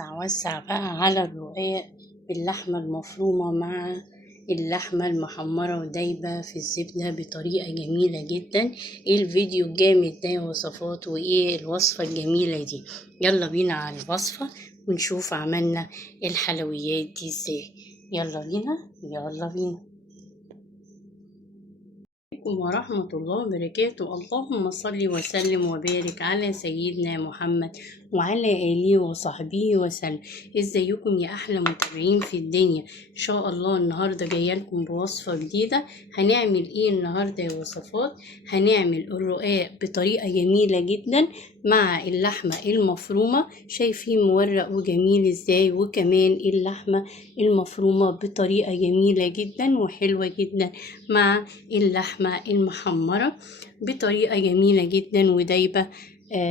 وسع بقى على الرقاق باللحمة المفرومة مع اللحمة المحمرة ودايبة في الزبدة بطريقة جميلة جدا. ايه الفيديو الجامد ده وصفات وايه الوصفة الجميلة دي؟ يلا بينا على الوصفة ونشوف عملنا الحلويات دي ازاي. يلا بينا يلا بينا. عليكم ورحمة الله وبركاته. اللهم صل وسلم وبارك على سيدنا محمد وعلى آله وصحبه وسلم. ازيكم يا أحلى متابعين في الدنيا؟ إن شاء الله النهاردة جاية لكم بوصفة جديدة. هنعمل ايه النهاردة يا وصفات؟ هنعمل الرقاق بطريقة جميلة جدا مع اللحمة المفرومة. شايفين مورق وجميل ازاي، وكمان اللحمة المفرومة بطريقة جميلة جدا وحلوة جدا مع اللحمة المحمرة بطريقة جميلة جدا ودايبة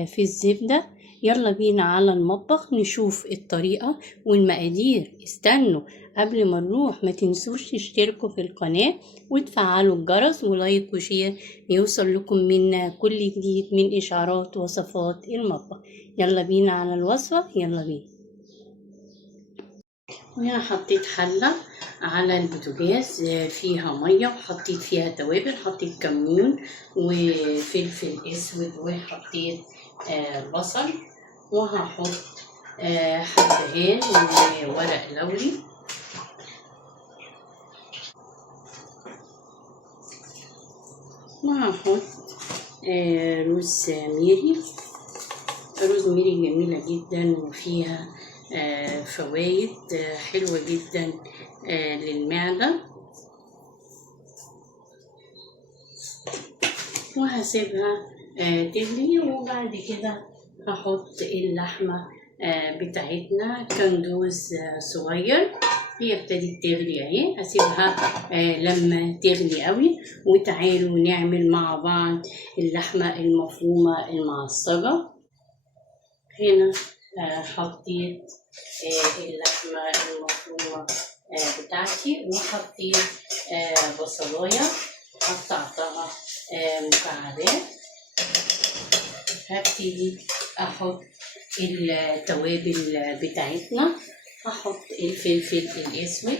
في الزبدة. يلا بينا على المطبخ نشوف الطريقة والمقادير. استنوا قبل ما نروح، ما تنسوش تشتركوا في القناة وتفعلوا الجرس ولايك وشير يوصل لكم منا كل جديد من إشعارات وصفات المطبخ. يلا بينا على الوصفة، يلا بينا. وهنا حطيت حلة على البوتاجاز فيها مية وحطيت فيها توابل، حطيت كمون وفلفل اسود وحطيت بصل، وهحط حبهان وورق لوري، وهحط روزميري جميلة جدا وفيها فوائد حلوة جدا للمعدة. وهسيبها تغلي، وبعد كده هحط اللحمة بتاعتنا كندوز صغير. هي ابتدت تغلي اهي، هسيبها لما تغلي قوي. وتعالوا نعمل مع بعض اللحمة المفرومة المعصجة. هنا حطيت اللحمة المفرومة بتاعتي، وحطيت بصلاية قطعتها مكعبات. هبتدي احط التوابل بتاعتنا. هحط الفلفل الاسود،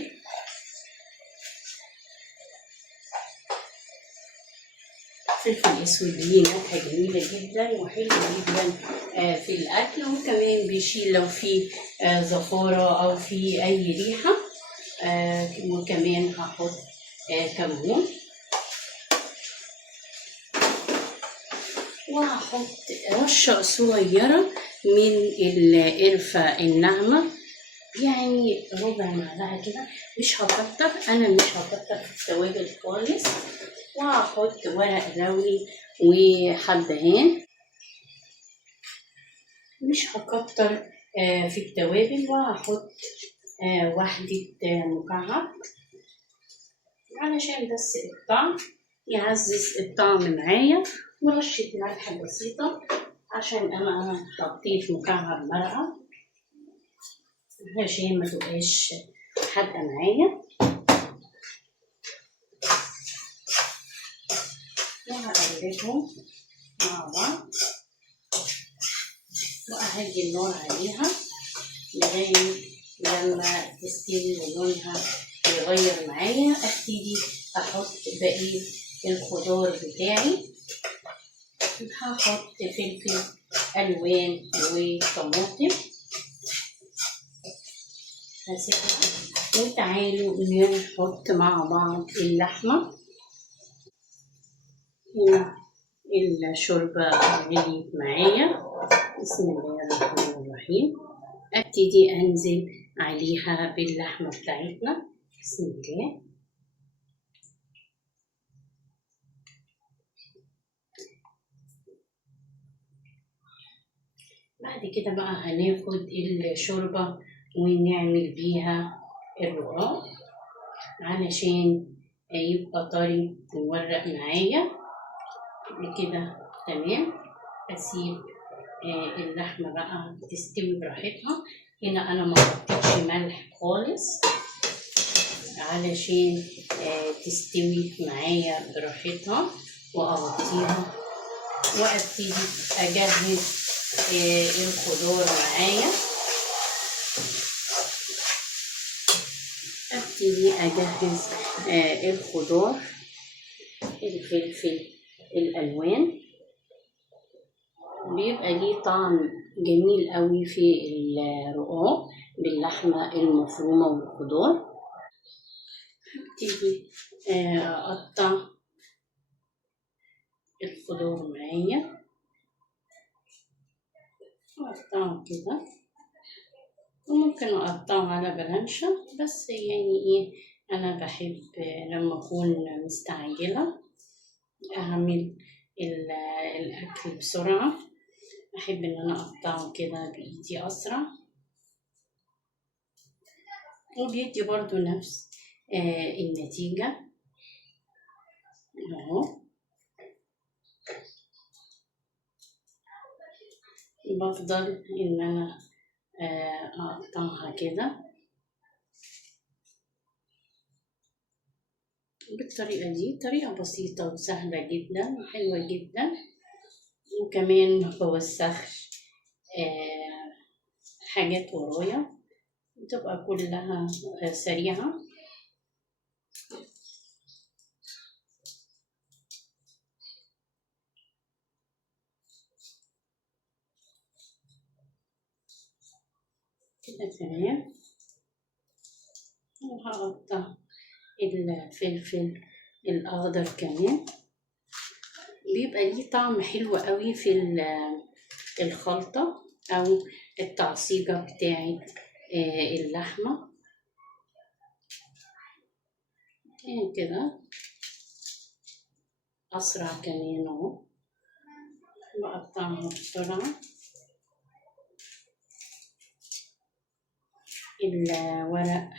الفلفل الاسود ليه نكهه جميله جدا وحلوه جدا في الاكل، وكمان بيشيل لو في زفاره او في اي ريحه. وكمان هحط كمون، وهحط رشه صغيره من القرفه الناعمه، يعني ربع معلقه كده. مش هكتر، انا مش هكتر في التوابل خالص. وهحط ورق لوري وحبهان، مش هكتر في التوابل. وهحط واحدة مكعب علشان بس الطعم يعزز الطعم معايا، ورشة ملح بسيطة عشان أنا حطيت مكعب مرقة عشان ما تبقاش حادقة معايا. وهقلبهم مع بعض وأهدي النار عليها لغاية لما تستوي ولونها يغير معايا. ابتدي احط بقية الخضار بتاعي. هحط فلفل الوان وطماطم، هسيبها. وتعالوا نحط مع بعض اللحمة. هنا الشوربة غليت معايا، بسم الله الرحمن الرحيم. ابتدي انزل عليها باللحمة بتاعتنا، بسم الله. بعد كده بقى هناخد الشوربة ونعمل بيها الرقاق علشان يبقى طري ومورق معايا كده. تمام. اسيب اللحمة بقى تستوي براحتها. هنا انا ما حطيتش ملح خالص علشان تستوي معايا براحتها. واغطيها وابتدي اجهز الخضار معايا. هبتدي أجهز الخضار، الفلفل الألوان، بيبقى ليه طعم جميل قوي في الرقاق باللحمة المفرومة والخضار. هبتدي أقطع الخضار معايا، أقطعه كده، وممكن أقطعه على بلانشة، بس يعني إيه، أنا بحب لما أكون مستعجلة أعمل الأكل بسرعة، أحب إن أنا أقطعه كده بإيدي أسرع، وبيدي برضو نفس النتيجة أهو. بفضل إن أنا أقطعها كده بالطريقة دي، طريقة بسيطة وسهلة جدا وحلوة جدا، وكمان مبوسخش حاجات ورايا، بتبقى كلها سريعة. كده تمام. وهقطع الفلفل الأخضر كمان، بيبقى ليه طعم حلو قوي في الخلطة أو التعصيجة بتاعت اللحمة يعني كده أسرع كمان أهو. بقطعها بسرعة. الورق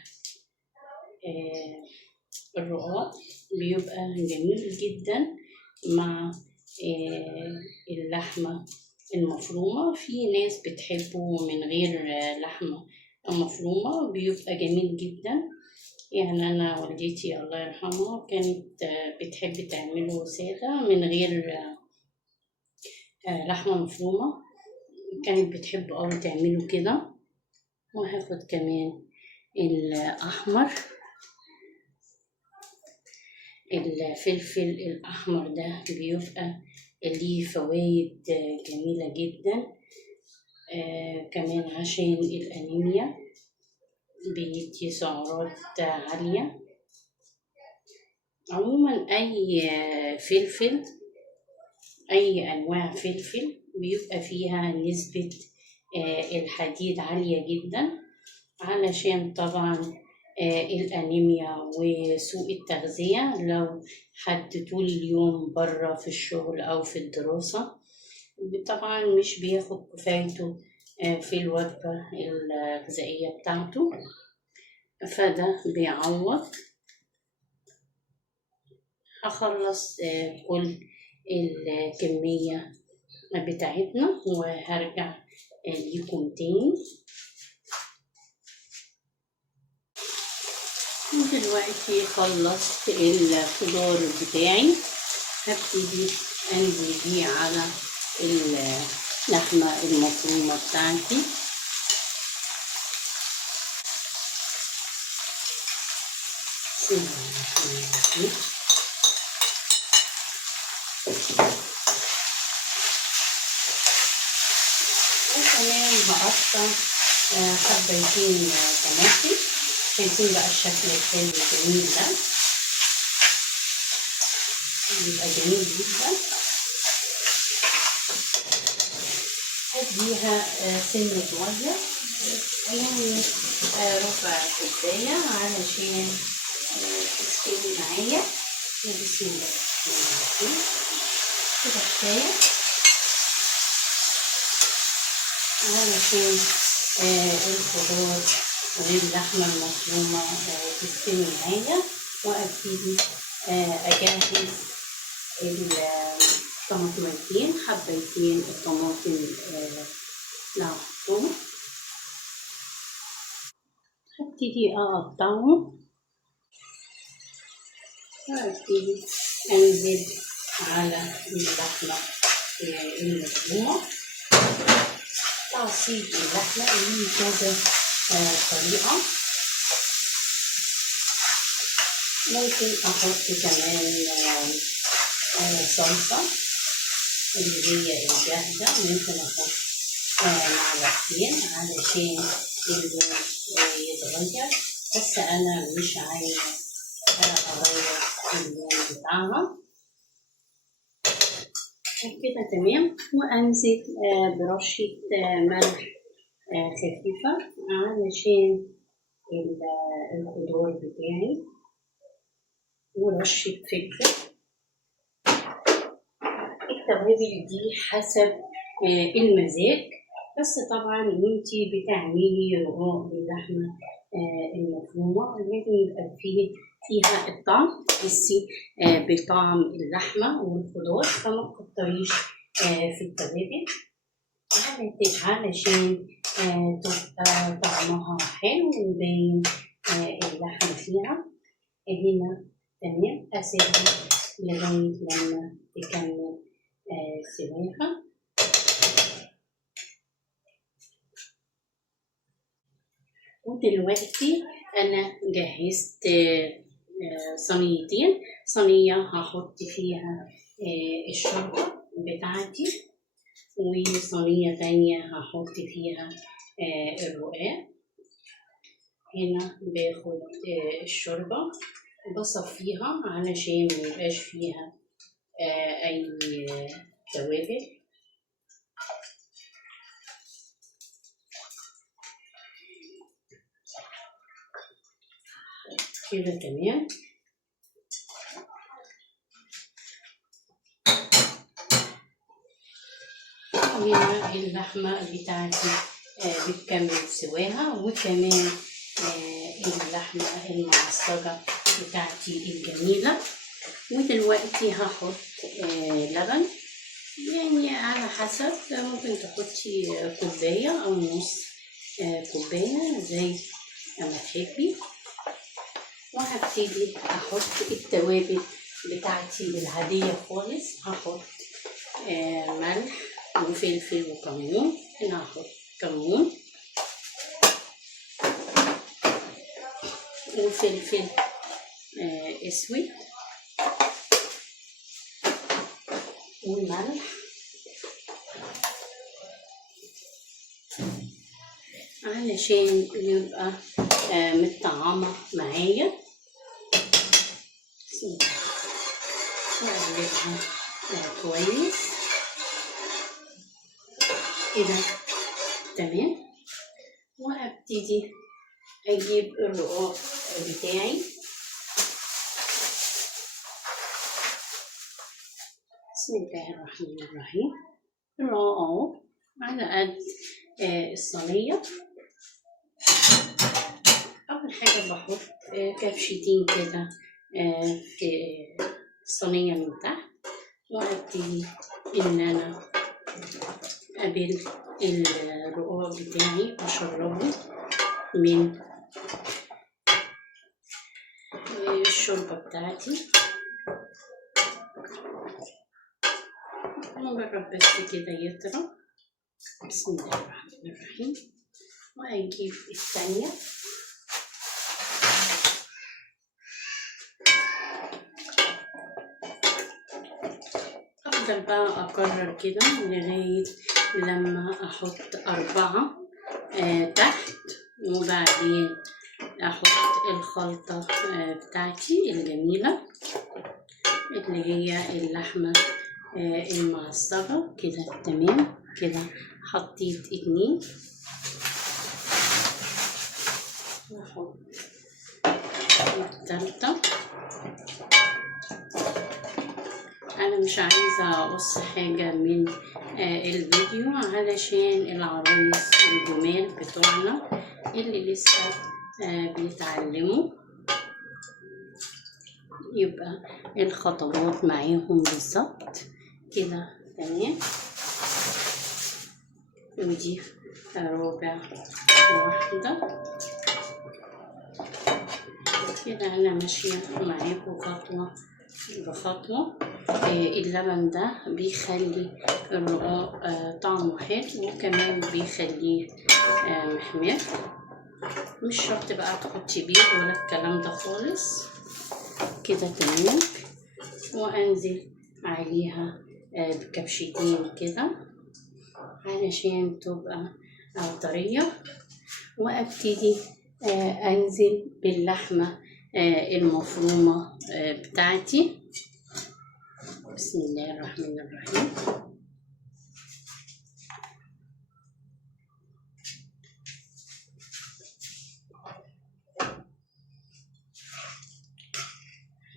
الرقاق بيبقى جميل جدا مع اللحمة المفرومة. في ناس بتحبه من غير لحمة مفرومة، بيبقى جميل جدا. يعني أنا والدتي الله يرحمها كانت بتحب تعمله سادة من غير لحمة مفرومة، كانت بتحب أوي تعمله كده. وهاخد كمان الأحمر، الفلفل الأحمر ده بيبقى ليه فوايد جميلة جدا، كمان عشان الأنيميا، بيدي سعرات عالية. عموما أي فلفل، أي أنواع فلفل بيبقى فيها نسبة الحديد عالية جدا، علشان طبعا الأنيميا وسوء التغذية. لو حد طول اليوم برا في الشغل أو في الدراسة، طبعا مش بياخد كفايته في الوجبة الغذائية بتاعته، فده بيعوض. هخلص كل الكمية بتاعتنا وهرجع ليكم تاني. دلوقتي خلصت الخضار بتاعي، هبتدي انزل بيه على اللحمة المفرومة بتاعتي. وكمان هقطع حبيتين طماطم. شايفين بقى الشكل الحلو الجميل ده، بيبقى جميل جدا. هديها سنة مية، يعني ربع كوباية علشان تستوي معايا. بسم الله كده كفاية علشان الخضار واللحمة المفرومة تستوي معايا، وأبتدي أجهز الطماطميتين، حبيتين الطماطم اللي هحطهم. هبتدي أقطعهم وأبتدي أنزل على اللحمة المفرومة. تعصيب اللحمة ليه كذا طريقة، ممكن احط كمان صلصة اللي هي الجاهزة، ممكن احط معلقتين علشان اللون يتغير، بس انا مش عايزة اغير اللون بتاعها. كده تمام. وانزل برشة ملح خفيفة علشان الخضار بتاعي، ورشة فلفل. التوابل دي حسب المزاج، بس طبعا وانتي بتعملي رقاق باللحمة المفرومة لازم يبقى فيها الطعم، تحسي بطعم اللحمة والخضار، فما تكتريش في التوابل علشان تبقى طعمها حلو وباين اللحمة فيها. هنا تمام. أسيبها لغاية لما تكمل سواها. ودلوقتي أنا جهزت صينيتين، صينية هحط فيها الشوربة بتاعتي، وصينية تانية هحط فيها الرقاق. هنا باخد الشوربة بصفيها علشان ميبقاش فيها أي توابل. كده تمام. هنا اللحمة بتاعتي بتكمل سواها، وكمان اللحمة المعصجة بتاعتي الجميلة. ودلوقتي هحط لبن، يعني على حسب، ممكن تحطي كوباية أو نص كوباية زي ما تحبي. وهبتدي أحط التوابل بتاعتي العادية خالص. هحط ملح وفلفل وكمون. هنا هحط كمون وفلفل اسود وملح علشان يبقى متطعمة معايا. واقلبها كويس كده تمام. وهبتدي اجيب الرقاق بتاعي. بسم الله الرحمن الرحيم. الرقاق اهو على قد الصينية. اول حاجة بحط كبشتين كده في الصينية من تحت، وابتدي ان انا ابل الرقاق بتاعي واشربه من الشوربة بتاعتي. مجرد بس كده يطرى. بسم الله الرحمن الرحيم. وهجيب الثانية. أفضل بقى أكرر كده لغاية لما أحط 4 تحت، وبعدين أحط الخلطة بتاعتي الجميلة اللي هي اللحمة المعصجة. كده تمام. كده حطيت 2. وأحط التالتة. أنا مش عايزة أقص حاجة من الفيديو علشان العرايس الجمال بتوعنا اللي لسه بيتعلموا، يبقى الخطوات معاهم بالظبط. كده تمام. ودي ربع واحدة. كده أنا ماشية معاكم خطوة بخطوة. اللبن ده بيخلي الرقاق طعمه حلو، وكمان بيخليه محمر. مش شرط بقى تحطي بيض ولا الكلام ده خالص. كده تمام. وانزل عليها بكبشتين كده علشان تبقى طرية. وابتدي انزل باللحمة المفرومة بتاعتي. بسم الله الرحمن الرحيم.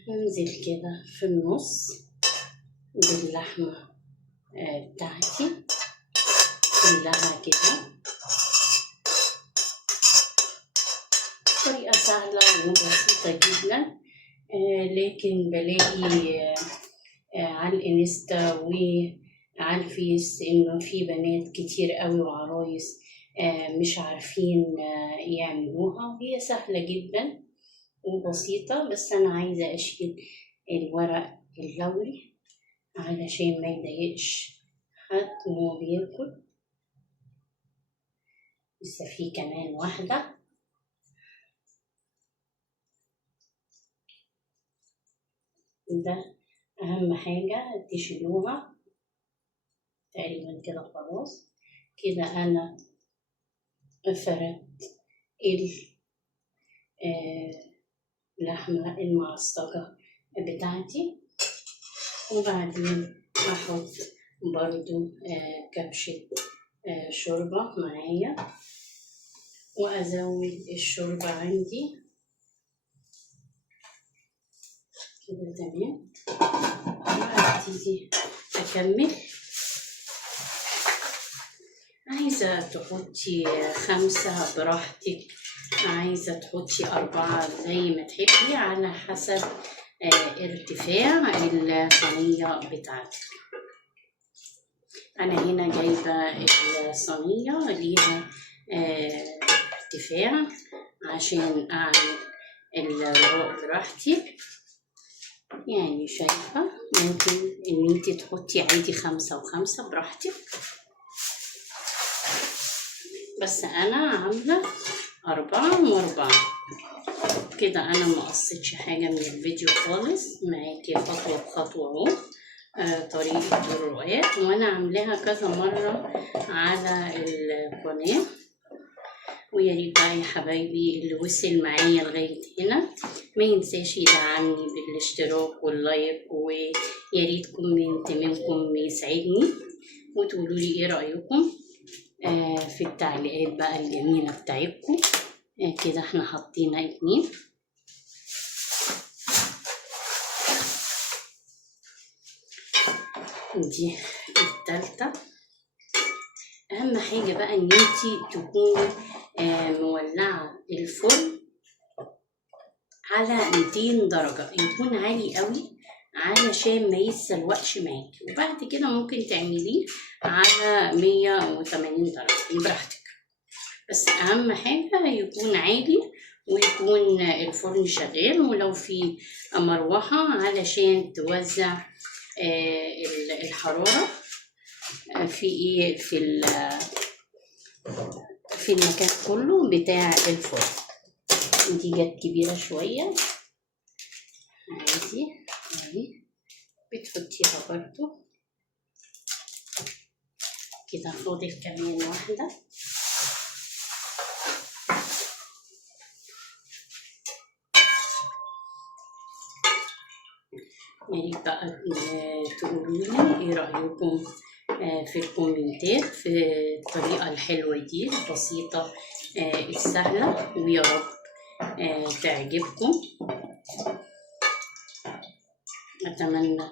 انزل كده في النص باللحمة بتاعتي كلها كده. طريقة سهلة وبسيطة جدا، لكن بلاقي على الانستا وعلى الفيس انه في بنات كتير قوي وعرايس مش عارفين يعملوها، وهي سهلة جدا وبسيطة. بس انا عايزة اشيل الورق اللوري علشان ما يضايقش حد وهو بياكل. لسه في كمان واحدة. ده اهم حاجة تشيلوها تقريبا كده. خلاص كده انا فردت اللحمة المعصجة بتاعتي. وبعدين هحط برضو كبشة شوربة معايا، وازود الشوربة عندي كده تمام. وابتدي اكمل. عايزة تحطي 5 براحتك، عايزة تحطي 4 زي ما تحبي على حسب ارتفاع الصينية بتاعتك. أنا هنا جايبة الصينية ليها ارتفاع عشان أعمل الرق براحتي. يعني شايفة ممكن إن انتي تحطي عادي 5 و5 براحتك، بس أنا عاملة 4 و4 كده. أنا ما قصيتش حاجة من الفيديو خالص، معاكي خطوة بخطوة اهو طريقة الرقاق، وأنا عاملاها كذا مرة على القناة. ويا ريت بقى يا حبايبي اللي وصل معايا لغاية هنا ما ينساش يدعمني بالاشتراك واللايك، ويا ريت كومنت منكم يسعدني وتقولوا لي ايه رأيكم في التعليقات بقى الجميلة بتاعتكم. كده احنا حطينا 2. دي التالتة. اهم حاجة بقى ان انتي تكوني مولعة الفرن على 200 درجة، يكون عالي قوي علشان ما يتسلقش معاكي. وبعد كده ممكن تعمليه على 180 درجة براحتك، بس اهم حاجة يكون عالي ويكون الفرن شغال، ولو في مروحة علشان توزع الحرارة في ايه في المكان كله بتاع الفرن. دي جت كبيرة شوية عادي اهي، بتحطيها برضو كده. فاضل كمان واحدة. يعني بقى تقولولي ايه رأيكم في الكومنتات في الطريقة الحلوة دي البسيطة السهلة، ويا رب تعجبكم. أتمنى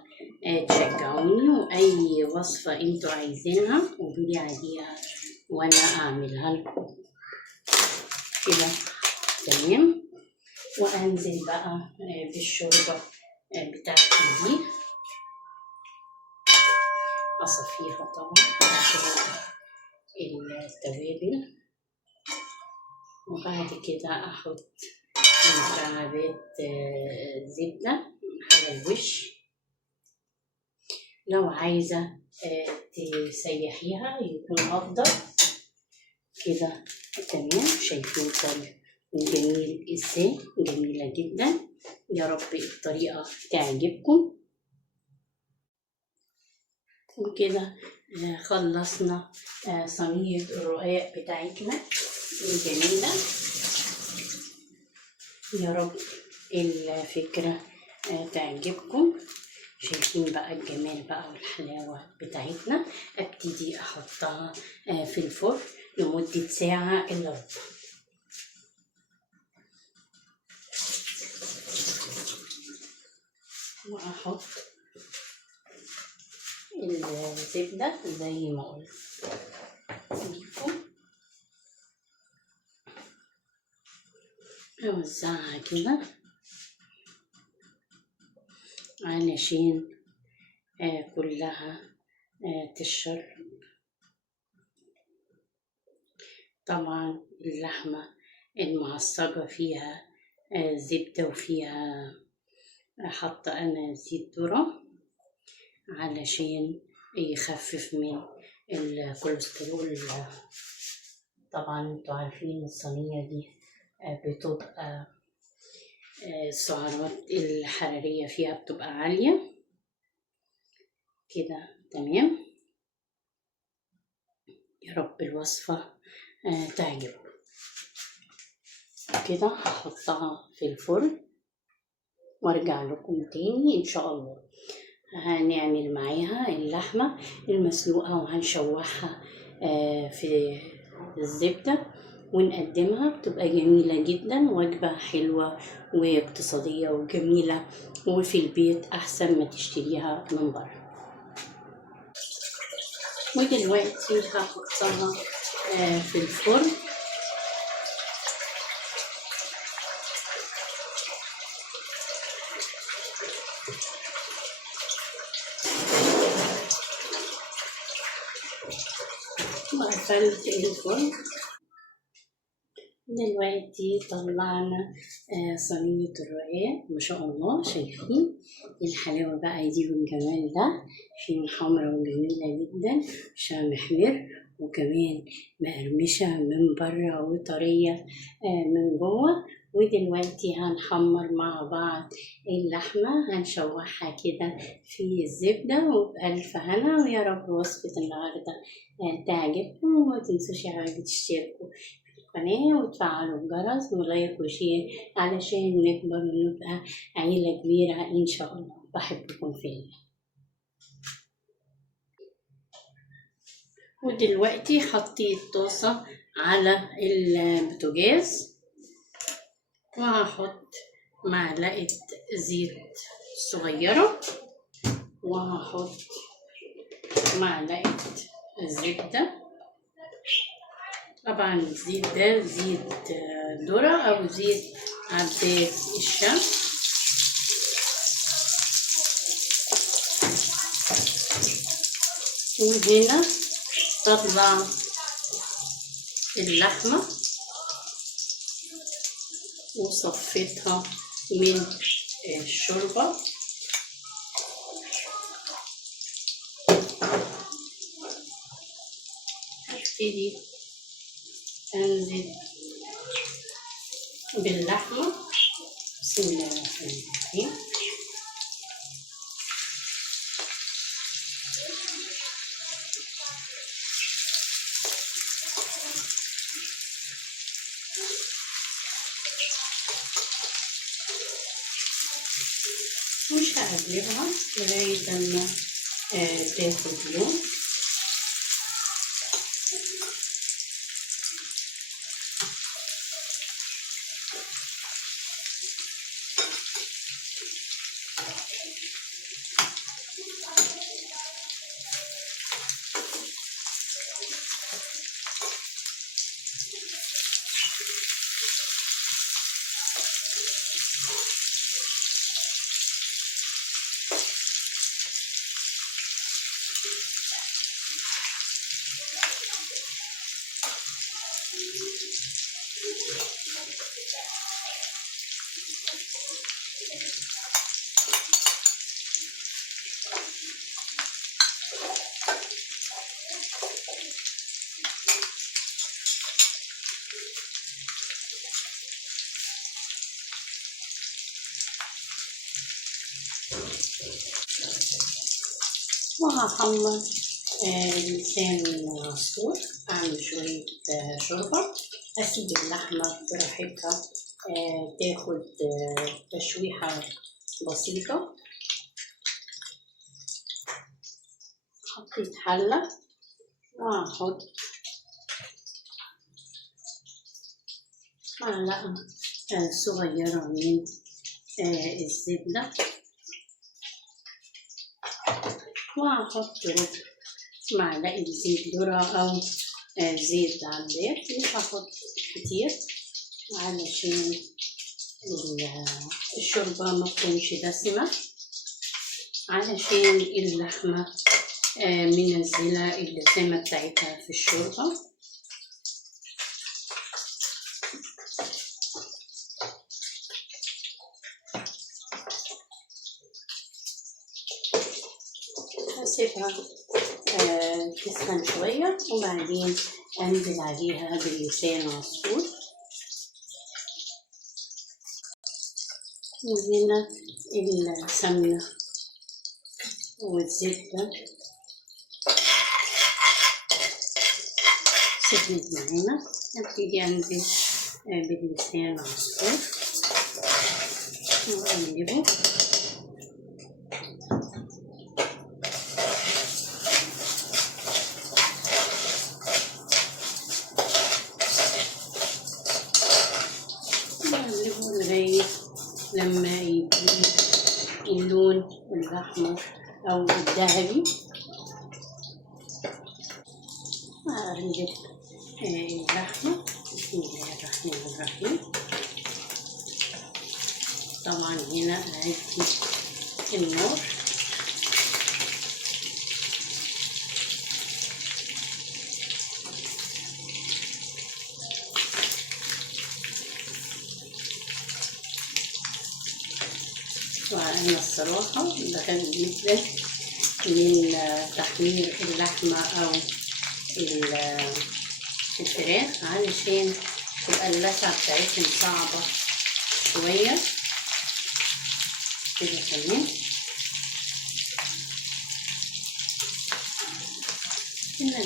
تشجعوني، وأي وصفة انتوا عايزينها قولولي عليها وأنا أعملها لكم كده تمام. وأنزل بقى بالشوربة بتاعتي دي، أصفيها طبعا عشان التوابل. وبعد كده أحط مكعبات زبدة على الوش. لو عايزة تسيحيها يكون أفضل كده تمام. شايفين جميل ازاي، جميلة جدا. يا رب الطريقة تعجبكم. وكده خلصنا صينية الرقاق بتاعتنا الجميلة. يا رب الفكرة تعجبكم. شايفين بقى الجمال بقى والحلاوة بتاعتنا. ابتدي احطها في الفرن لمدة ساعة الا ربع. واحط الزبدة زي ما قلت لكم، اوزعها كده علشان كلها تشرب. طبعا اللحمة المعصجة فيها زبدة وفيها حاطة أنا زيت ذرة علشان يخفف من الكوليسترول. طبعا انتوا عارفين الصينية دي بتبقى السعرات الحرارية فيها بتبقى عالية. كده تمام. يا رب الوصفة تعجبكم. كده هحطها في الفرن وارجع لكم تاني ان شاء الله. هنعمل معاها اللحمة المسلوقة وهنشوحها في الزبدة ونقدمها. بتبقى جميلة جدا، وجبة حلوة واقتصادية وجميلة، وفي البيت أحسن ما تشتريها من بره. ودلوقتي هحطها في الفرن. وقفلت الفرن. دلوقتي طلعنا صينية الرقاق ما شاء الله. شايفين الحلاوة بقى دي والجمال ده. شايفين حمرا وجميلة جدا، وشها محمر وكمان مقرمشة من بره وطرية من جوه. ودلوقتي هنحمر مع بعض اللحمة، هنشوحها كده في الزبدة وبألف هنا. ويا رب وصفة النهاردة تعجبكم. وما تنسوش يا حبايبي تشتركوا القناة وتفعلوا الجرس ولايك وشير علشان نكبر ونبقى عيلة كبيرة إن شاء الله. بحبكم في الله. ودلوقتي حطيت طاسة على البوتاجاز، وهحط معلقة زيت صغيرة، وهحط معلقة زبدة. طبعا الزيت ده زيت ذرة أو زيت عباد الشمس. وهنا طلع اللحمة وصفيتها من الشوربة. هبتدي أنزل باللحمة. بسم الله الرحمن الرحيم. مش هقلبها لغاية ما تاخد لون. وهحمر لسان عصفور. أعمل شوية شوربة، أسيب اللحمة براحتها تاخد تشويحة بسيطة. حطيت حلة وهحط معلقة صغيرة من الزبدة، وهحط ربع معلقة زيت ذرة أو زيت عباد. مش هحط كتير علشان الشوربة متكونش دسمة، علشان اللحمة منزلة الدسامة بتاعتها في الشوربة. هسيبها تسخن شوية وبعدين أنزل عليها بلسان عصفور. وهنا السمنة والزبدة سخنت معانا، هبتدي أنزل بلسان عصفور وأقلبه. لغاية لما يدي اللون الأحمر أو الذهبي. أقلب اللحمة. بسم الله الرحمن الرحيم. طبعا هنا أهدي النار. وأنا الصراحة بحب جدا من تحمير اللحمة أو الفراخ علشان تبقى اللسعة بتاعتهم صعبة شوية كده كمان. هنا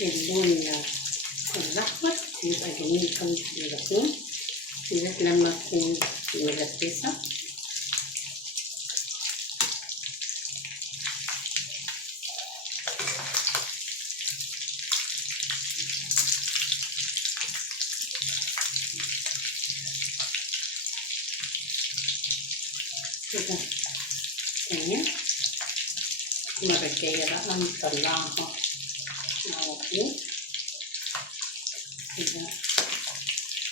اللون الأحمر بيبقى جميل أوي في اللحوم، بالذات لما تكون مغسسة. كده تمام. المرة الجاية بقى نطلعها على طول كده.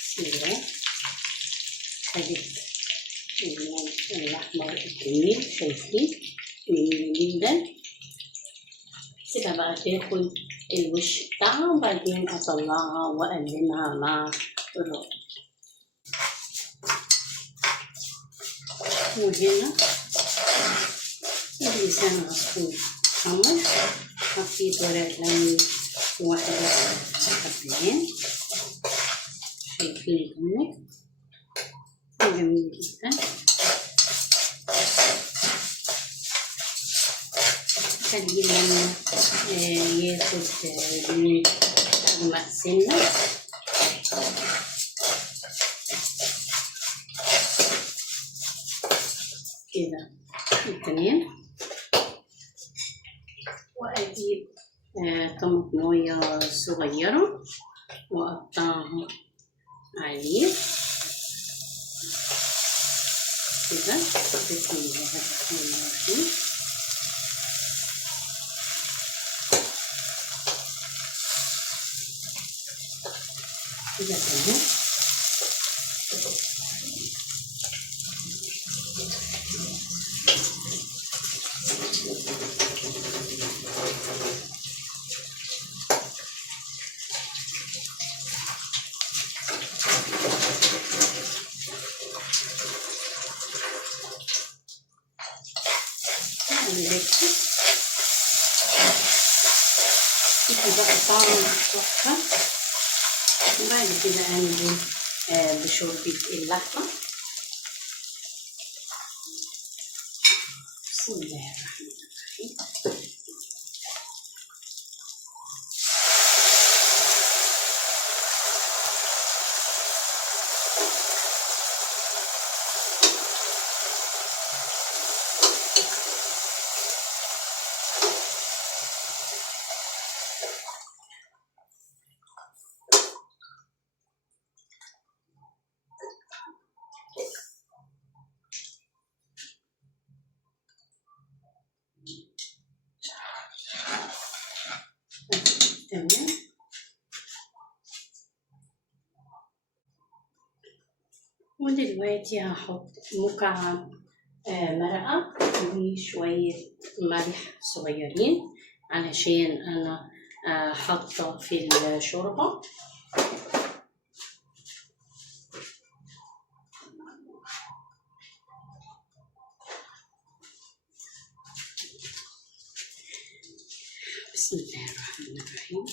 بسم الله. خدت اللون الأحمر الجميل، شايفين جميل جدا. سيبها بقى تاخد الوش بتاعها وبعدين أطلعها وأقدمها مع الرز. وهنا لسان عصفور حمر، حطيت ورق ليمون واحدة حبهان، شايفين هنا جميل جدا. خليه لما ياخد لون أغمق سنة. كده تمام. وأجيب طماطمية صغيرة وأقطعها عليه كده. بسم الله الرحمن الرحيم. كده تمام. نلفه يدي بقى طعم تحفة. وبعد كده أنزل بشوربة اللحمة. بسم الله الرحمن الرحيم. ودلوقتي هحط مكعب مرقة وشوية ملح صغيرين علشان أنا حاطة في الشوربة. بسم الله الرحمن الرحيم.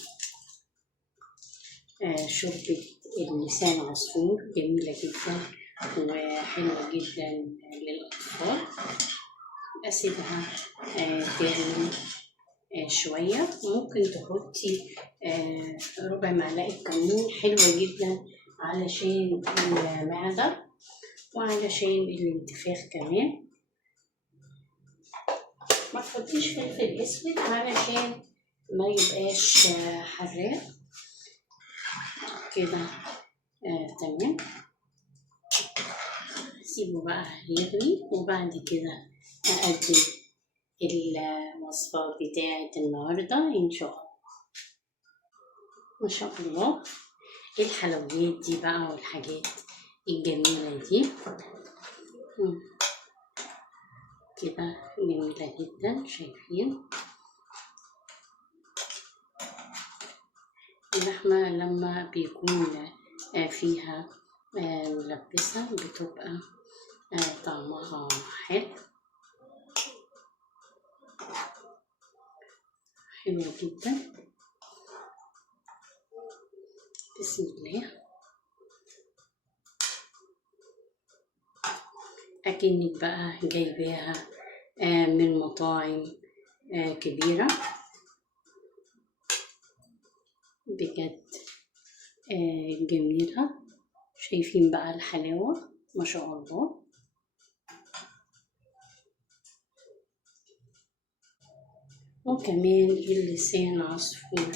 شوربة اللسان عصفور جميلة جدا وحلوة جدا للأطفال. أسيبها تغلي شوية. ممكن تحطي ربع معلقة كمون، حلوة جدا علشان المعدة وعلشان الانتفاخ كمان. ما تحطيش فلفل اسود علشان ما يبقاش حراق كده. تمام. سيبه بقى يغلي وبعد كده أقدم الوصفة بتاعة النهاردة إن شاء الله. ما شاء الله الحلويات دي بقى والحاجات الجميلة دي كده جميلة جدا. شايفين اللحمة لما بيكون فيها ملبسة بتبقى طعمها حلو، حلوة جدا. بسم الله. أكنك بقى جايباها من مطاعم كبيرة بجد جميلة. شايفين بقى الحلاوة ما شاء الله. وكمان اللسان عصفور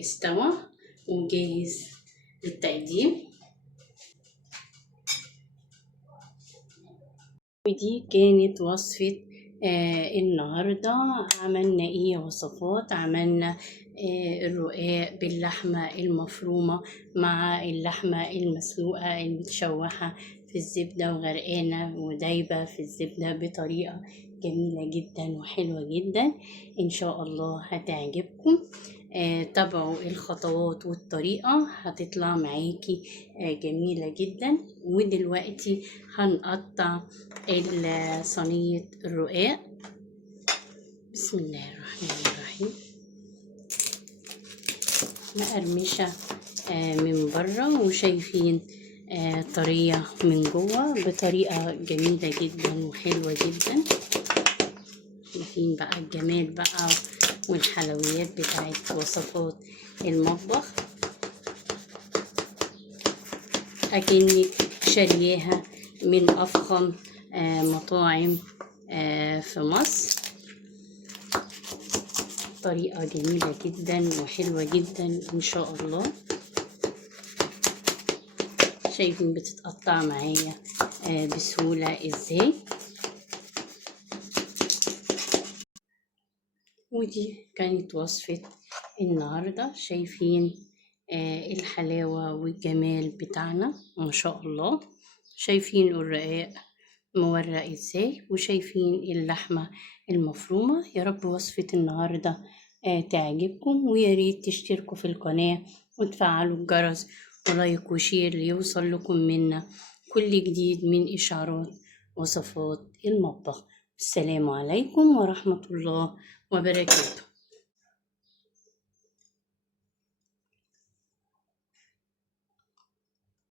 استوى وجاهز للتقديم. ودي كانت وصفة النهاردة. عملنا ايه وصفات؟ عملنا الرقاق باللحمة المفرومة مع اللحمة المسلوقة المتشوحة في الزبدة وغرقانة ودايبة في الزبدة بطريقة جميلة جدا وحلوة جدا. ان شاء الله هتعجبكم. تابعوا الخطوات والطريقة هتطلع معاكي جميلة جدا. ودلوقتي هنقطع صينية الرقاق. بسم الله الرحمن الرحيم. مقرمشة من بره وشايفين طرية من جوه بطريقة جميلة جدا وحلوة جدا. شايفين بقى الجمال بقى والحلويات بتاعت وصفات المطبخ. أكنك شارياها من أفخم مطاعم في مصر. طريقة جميلة جدا وحلوة جدا إن شاء الله. شايفين بتتقطع معايا بسهولة إزاي. ودي كانت وصفة النهاردة. شايفين الحلاوة والجمال بتاعنا ما شاء الله. شايفين الرقاق مورق ازاي وشايفين اللحمة المفرومة. يا رب وصفة النهاردة تعجبكم، ويا ريت تشتركوا في القناة وتفعلوا الجرس ولايك وشير ليوصل لكم منا كل جديد من إشعارات وصفات المطبخ. السلام عليكم ورحمة الله وبركاته.